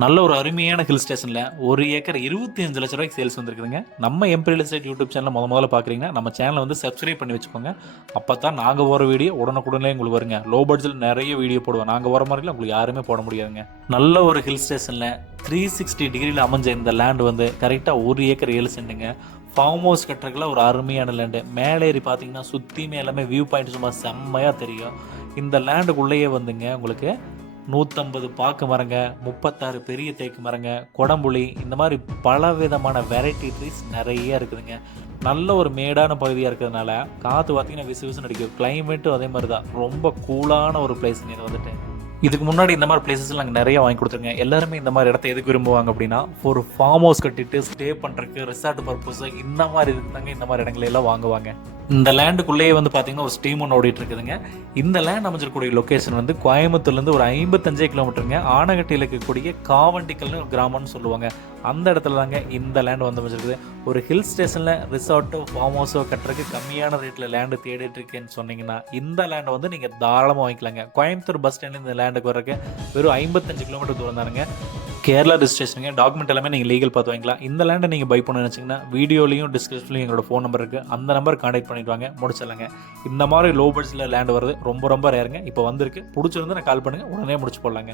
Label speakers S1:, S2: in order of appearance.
S1: நல்ல ஒரு அருமையான ஹில் ஸ்டேஷனில் ஒரு ஏக்கர் இருபத்தி அஞ்சு லட்ச ரூபாய்க்கு சேல்ஸ் வந்திருக்குதுங்க. நம்ம எம்பரியல் எஸ்டேட் யூடியூப் சேனல் முத முதல்ல பார்க்குறீங்கன்னா நம்ம சேனலை வந்து சப்ஸ்கிரைப் பண்ணி வச்சுக்கோங்க. அப்போ தான் நாங்கள் போகிற வீடியோ உடனுக்குடனே உங்களுக்கு வருங்க. லோ பட்ஜெட்டில் நிறைய வீடியோ போடுவோம். நாங்கள் வர மாதிரிலாம் உங்களுக்கு யாருமே போட முடியாதுங்க. நல்ல ஒரு ஹில் ஸ்டேஷனில் த்ரீ சிக்ஸ்டி டிகிரியில் அமைஞ்ச இந்த லேண்ட் வந்து கரெக்டாக ஒரு ஏக்கர் ஏழு சென்ட்டுங்க ஃபார்ம் ஹவுஸ் கட்டுறதுக்குலாம் ஒரு அருமையான லேண்டு மேலே ஏறி பார்த்தீங்கன்னா சுற்றியுமே எல்லாமே வியூ பாயிண்ட் சும்மா செம்மையாக தெரியும். இந்த லேண்டுக்குள்ளேயே வந்துங்க உங்களுக்கு நூற்றம்பது பாக்கு மரங்க முப்பத்தாறு பெரிய தேக்கு மரங்க கொடம்புளி இந்த மாதிரி பல விதமான வெரைட்டி ட்ரீஸ் நிறைய இருக்குதுங்க. நல்ல ஒரு மேடான பகுதியாக இருக்கிறதுனால காற்று பார்த்தீங்கன்னா விசு விசுன்னு அடிக்கும். கிளைமேட்டும் அதே மாதிரி தான் ரொம்ப கூலான ஒரு பிளேஸுங்க இது வந்துட்டு. இதுக்கு முன்னாடி இந்த மாதிரி பிளேசஸ் நாங்கள் நிறைய வாங்கி கொடுத்துருங்க எல்லாருமே இந்த மாதிரி இடத்த எதுக்கு விரும்புவாங்க அப்படின்னா ஒரு ஃபார்ம் ஹவுஸ் கட்டிட்டு ஸ்டே பண்ணுறதுக்கு ரிசார்ட் பர்பஸ் இந்த மாதிரி இருந்தாங்க இந்த மாதிரி இடங்களெல்லாம் வாங்குவாங்க. இந்த லேண்டுக்குள்ளேயே வந்து பார்த்தீங்கன்னா ஒரு ஸ்டீம் ஒன்று ஓடிட்டு இருக்குதுங்க இந்த லேண்ட் அமைஞ்சிருக்கக்கூடிய லொக்கேஷன் வந்து கோயம்புத்தூர்லேருந்து ஒரு ஐம்பத்தஞ்சே கிலோமீட்டருங்க. ஆனகட்டியில் இருக்கக்கூடிய காவண்டிக்கல்னு ஒரு கிராமம்னு சொல்லுவாங்க. அந்த இடத்துல தாங்க இந்த லேண்ட் வந்து அமைச்சிருக்குது ஒரு ஹில் ஸ்டேஷனில் ரிசார்ட்டோ ஃபார்ம் ஹவுஸோ கட்டுறதுக்கு கம்மியான ரேட்டில் லேண்டு தேடிட்டு இருக்கேன்னு சொன்னீங்கன்னா இந்த லேண்டை வந்து நீங்கள் தாராளமாக வாங்கிக்கலாங்க. கோயம்புத்தூர் பஸ் ஸ்டாண்ட்லேருந்து இந்த லேண்டுக்கு வர்றதுக்கு வெறும் ஐம்பத்தஞ்சு கிலோமீட்டர் தூரம் தானுங்க. கேரளா ரிஜிஸ்ட்ரேஷனுங்க டாக்குமெண்ட் எல்லாமே நீங்கள் லீகல் பார்த்து வாங்கிக்கலாம் இந்த லேண்டை நீங்கள் பை பண்ண நினச்சிங்கன்னா வீடியோலையும் டிஸ்கிரிப்ஷன்லையும் எங்களோட ஃபோன் நம்பர் இருக்குது அந்த நம்பர் கான்டாக்ட் பண்ணிட்டு வாங்க முடிச்சிடலாங்க. இந்த மாதிரி லோ பட்ஜெட்டில் லேண்ட் வருது ரொம்ப ரொம்ப ரேருங்க இப்போ வந்திருக்கு. பிடிச்சிருந்து நான் கால் பண்ணுங்கள் உடனே முடிச்சு போடலாங்க.